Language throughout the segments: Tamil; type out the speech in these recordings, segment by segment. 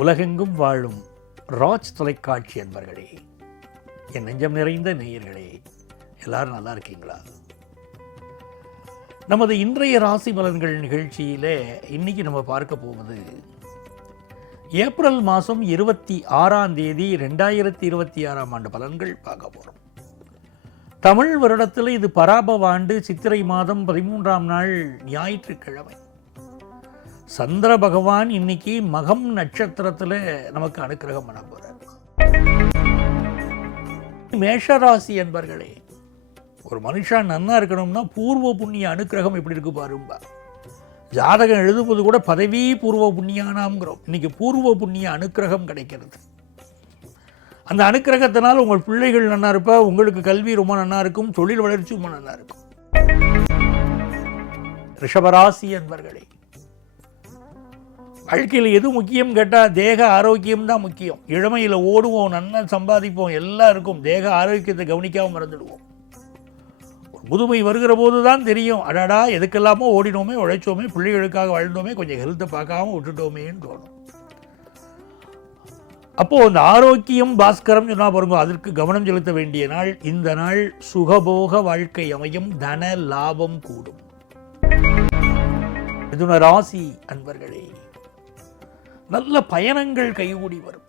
உலகெங்கும் வாழும் ராஜ் தொலைக்காட்சி அன்பர்களே, என் நெஞ்சம் நிறைந்த நேயர்களே, எல்லாரும் நல்லா இருக்கீங்களா? நமது இன்றைய ராசி பலன்கள் நிகழ்ச்சியிலே இன்னைக்கு நம்ம பார்க்க போவது ஏப்ரல் மாதம் 26ஆம் தேதி 2026ஆம் ஆண்டு பலன்கள் பார்க்க போகிறோம். தமிழ் வருடத்தில் இது பராபவ ஆண்டு சித்திரை மாதம் 13ஆம் நாள் ஞாயிற்றுக்கிழமை. சந்திர பகவான் இன்னைக்கு மகம் நட்சத்திரத்தில் நமக்கு அனுக்கிரகம் பண்ண போறார். மேஷராசி என்பர்களே, ஒரு மனுஷன் நன்னா இருக்கணும்னா பூர்வ புண்ணிய அனுக்கிரகம் எப்படி இருக்கு பாரும்பா. ஜாதகம் எழுதும்போது கூட பதவி பூர்வ புண்ணியானாம்ங்கிறோம். இன்னைக்கு பூர்வ புண்ணிய அனுக்கிரகம் கிடைக்கிறது. அந்த அனுக்கிரகத்தினால் உங்கள் பிள்ளைகள் நன்னா இருப்பா, உங்களுக்கு கல்வி ரொம்ப நன்னா இருக்கும், தொழில் வளர்ச்சி ரொம்ப நன்னா இருக்கும். ரிஷபராசி என்பர்களே, வாழ்க்கையில் எது முக்கியம் கேட்டால் தேக ஆரோக்கியம் தான் முக்கியம். இளமையில் ஓடுவோம், நன்னா சம்பாதிப்போம், எல்லாம் இருக்கும், தேக ஆரோக்கியத்தை கவனிக்காமல் மறந்துடுவோம். முதுமை வருகிற போது தான் தெரியும், அடாடா எதுக்கெல்லாமோ ஓடினோமே, உழைச்சோமே, பிள்ளைகளுக்காக வாழ்ந்தோமே, கொஞ்சம் ஹெல்த்தை பார்க்காம விட்டுட்டோமேன்னு தோணும். அப்போது அந்த ஆரோக்கியம் பாஸ்கரம் சொன்னால் பாருங்க, அதற்கு கவனம் செலுத்த வேண்டிய நாள் இந்த நாள். சுகபோக வாழ்க்கை அமையும், தன லாபம் கூடும். மிதுன ராசி அன்பர்களே, நல்ல பயணங்கள் கைகூடி வரும்.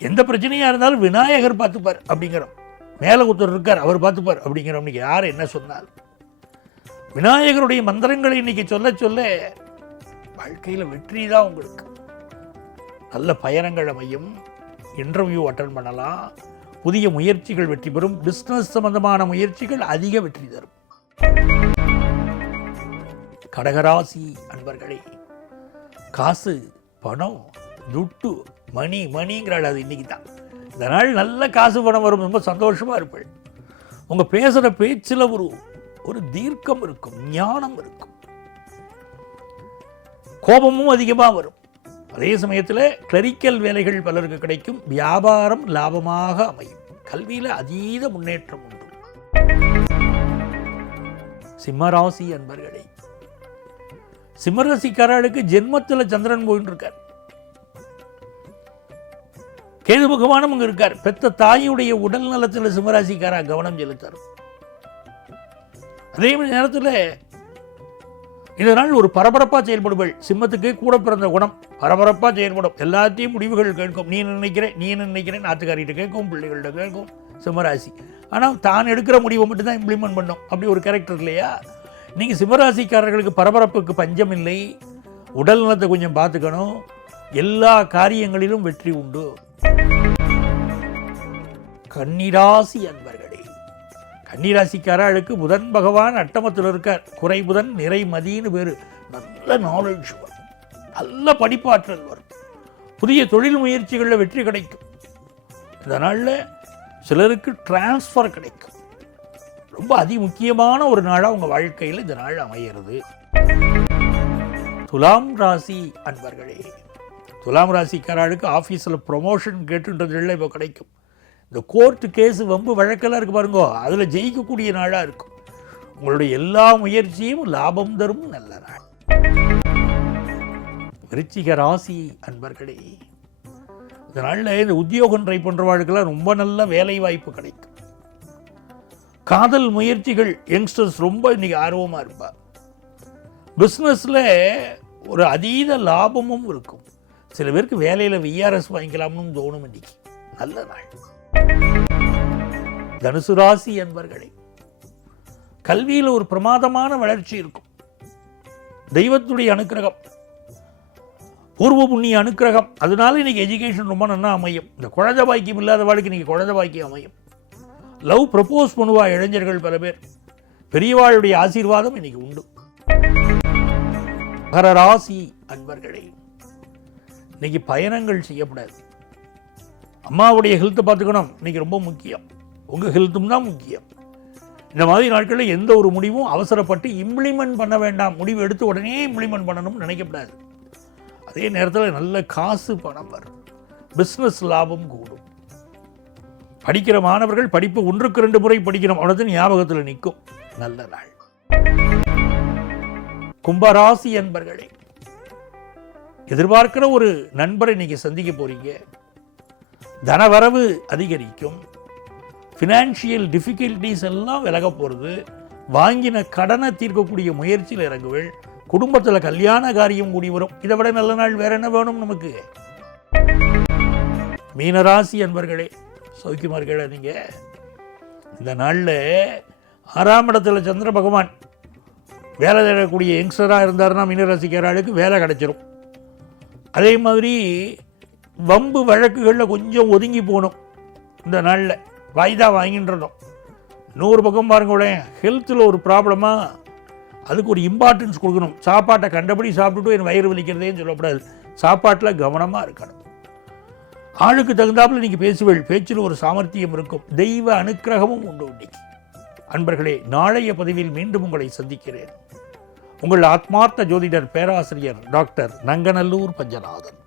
எந்த பிரச்சனையா இருந்தாலும் விநாயகர் பார்த்துப்பார் அப்படிங்கிறோம். மேல ஒருத்தர் இருக்கார், அவர் பார்த்துப்பார் அப்படிங்கிறோம். இன்னைக்கு யார் என்ன சொன்னால் விநாயகருடைய மந்திரங்களை இன்னைக்கு சொல்ல சொல்ல வாழ்க்கையில் வெற்றி தான் உங்களுக்கு. நல்ல பயணங்கள் அமையும், இன்டர்வியூ அட்டன் பண்ணலாம், புதிய முயற்சிகள் வெற்றி பெறும், பிஸ்னஸ் சம்பந்தமான முயற்சிகள் அதிக வெற்றி தரும். கடகராசி அன்பர்களே, காசு பணம் துட்டு மணிங்கிறாள், அது இன்னைக்கு தான். இந்த நாள் நல்ல காசு பணம் வரும், ரொம்ப சந்தோஷமாக இருப்பேன். உங்கள் பேசுகிற பேச்சில் ஒரு தீர்க்கம் இருக்கும், ஞானம் இருக்கும், கோபமும் அதிகமாக வரும். அதே சமயத்தில் கிளரிக்கல் வேலைகள் பலருக்கு கிடைக்கும், வியாபாரம் லாபமாக அமையும், கல்வியில் அதீத முன்னேற்றம் உண்டு. சிம்மராசி அன்பர்களே, சிம்மராசிக்காரர்களுக்கு ஜென்மத்தில் சந்திரன் போயிட்டு இருக்கார், கேது பகவானும் அங்கே இருக்கார். பெத்த தாயுடைய உடல் நலத்தில் சிம்மராசிக்காரா கவனம் செலுத்தார். அதே நேரத்தில் இதனால் ஒரு பரபரப்பாக செயல்படுவள். சிம்மத்துக்கு கூட பிறந்த குணம் பரபரப்பாக செயல்படும், எல்லாத்தையும் முடிவுகள் கேட்கும். நீ நினைக்கிறேன் ஆத்துக்காரிகிட்ட கேட்கும், பிள்ளைகள்கிட்ட கேட்கும் சிம்மராசி. ஆனால் தான் எடுக்கிற முடிவை மட்டும் தான் இம்ப்ளிமெண்ட் பண்ணும். அப்படி ஒரு கேரக்டர் இல்லையா? நீங்கள் சிம்மராசிக்காரர்களுக்கு பரபரப்புக்கு பஞ்சம் இல்லை. உடல் நலத்தை கொஞ்சம் பார்த்துக்கணும், எல்லா காரியங்களிலும் வெற்றி உண்டு. கன்னிராசி அன்பர்களே, கன்னிராசிக்காரர்களுக்கு புதன் பகவான் அட்டமத்தில் இருக்கார். குறை புதன் நிறை மதின்னு பேர். நல்ல நாலேஜ் வரும், நல்ல படிப்பாற்றல் வரும், புதிய தொழில் முயற்சிகளில் வெற்றி கிடைக்கும். இதனால் சிலருக்கு டிரான்ஸ்ஃபர் கிடைக்கும். ரொம்ப முக்கியமான ஒரு நாளாக உங்கள் வாழ்க்கையில் இந்த நாள் அமைகிறது. துலாம் ராசி அன்பர்களே, துலாம் ராசிக்காரர்களுக்கு ஆஃபீஸில் ப்ரொமோஷன் கேட்டுன்றதுல இப்போ கிடைக்கும். இந்த கோர்ட்டு கேஸு வம்பு வழக்கெல்லாம் இருக்குது பாருங்கோ, அதில் ஜெயிக்கக்கூடிய நாளாக இருக்கும். உங்களுடைய எல்லா முயற்சியும் லாபம் தரும் நல்ல நாள். விருச்சிக ராசி அன்பர்களே, இந்த நாளில் இந்த உத்தியோகம் ட்ரை பண்ணுறவாளுக்கெல்லாம் ரொம்ப நல்ல வேலை வாய்ப்பு கிடைக்கும். காதல் முயற்சிகள் யங்ஸ்டர்ஸ் ரொம்ப இன்னைக்கு ஆர்வமாக இருப்பார். பிஸ்னஸில் ஒரு அதீத லாபமும் இருக்கும். சில பேருக்கு வேலையில் விஆர்எஸ் வாங்கிக்கலாம்னு தோணும். இன்னைக்கு நல்ல நாள். தனுசு ராசி என்பர்களே, கல்வியில் ஒரு பிரமாதமான வளர்ச்சி இருக்கும். தெய்வத்துடைய அனுக்கிரகம், பூர்வ புண்ணிய அனுக்கிரகம், அதனால இன்னைக்கு எஜுகேஷன் ரொம்ப நல்லா அமையும். இந்த குழந்தை பாக்கியம் இல்லாத வாழ்க்கை இன்னைக்கு குழந்தை பாக்கியம் அமையும். லவ் ப்ரப்போஸ் பண்ணுவா இளைஞர்கள் பல பேர். பெரியவாளுடைய ஆசீர்வாதம் இன்னைக்கு உண்டு. மகர ராசி அன்பர்களே, இன்னைக்கு பயணங்கள் செய்யக்கூடாது. அம்மாவுடைய ஹெல்த்தை பார்த்துக்கணும், இன்னைக்கு ரொம்ப முக்கியம். உங்கள் ஹெல்த்தும் தான் முக்கியம். இந்த மாதிரி நாட்களில் எந்த ஒரு முடிவும் அவசரப்பட்டு இம்ப்ளிமெண்ட் பண்ண வேண்டாம். முடிவு எடுத்து உடனே இம்ப்ளிமெண்ட் பண்ணணும்னு நினைக்கப்படாது. அதே நேரத்தில் நல்ல காசு பணம் வரும், பிஸ்னஸ் லாபம் கூடும். படிக்கிற மாணவர்கள் படிப்பு 1க்கு 2 முறை படிக்கணும், அவ்வளோதான் ஞாபகத்தில் நிற்கும். நல்ல நாள். கும்பராசி என்பர்களே, எதிர்பார்க்கிற ஒரு நண்பரை இன்னைக்கு சந்திக்க போறீங்க. தனவரவு அதிகரிக்கும். ஃபினான்ஷியல் டிஃபிகல்ட்டிஸ் எல்லாம் விலக போகிறது. வாங்கின கடனை தீர்க்கக்கூடிய முயற்சியில் இறங்குவள். குடும்பத்தில் கல்யாண காரியம் கூடி வரும். இதை விட நல்ல நாள் வேற என்ன வேணும் நமக்கு? மீனராசி அன்பர்களே, சௌக்கியமாக இருக்கல நீங்கள்? இந்த நாளில் 6ஆம் இடத்துல சந்திர பகவான் வேலை தேடக்கூடிய யங்ஸ்டராக இருந்தாருன்னா மீனராசிக்காரர்களுக்கு வேலை கிடைச்சிரும். அதே மாதிரி வம்பு வழக்குகளில் கொஞ்சம் ஒதுங்கி போகணும். இந்த நாளில் வாய்தா வாங்கின்றதும். 100 பக்கம் பாருங்களேன், ஹெல்த்தில் ஒரு ப்ராப்ளமாக அதுக்கு ஒரு இம்பார்ட்டன்ஸ் கொடுக்கணும். சாப்பாட்டை கண்டபடி சாப்பிட்டுட்டு என் வயிறு வலிக்கிறதேன்னு சொல்லக்கூடாது. சாப்பாட்டில் கவனமாக இருக்கணும். ஆளுக்கு தகுந்தாப்புல நீங்கள் பேசுவீள். பேச்சில் ஒரு சாமர்த்தியம் இருக்கும். தெய்வ அனுக்கிரகமும் உண்டு இன்னைக்கு. அன்பர்களே, நாளைய பதிவில் மீண்டும் உங்களை சந்திக்கிறேன். உங்கள் ஆத்மார்த்த ஜோதிடர் பேராசிரியர் டாக்டர் நங்கநல்லூர் பஞ்சநாதன்.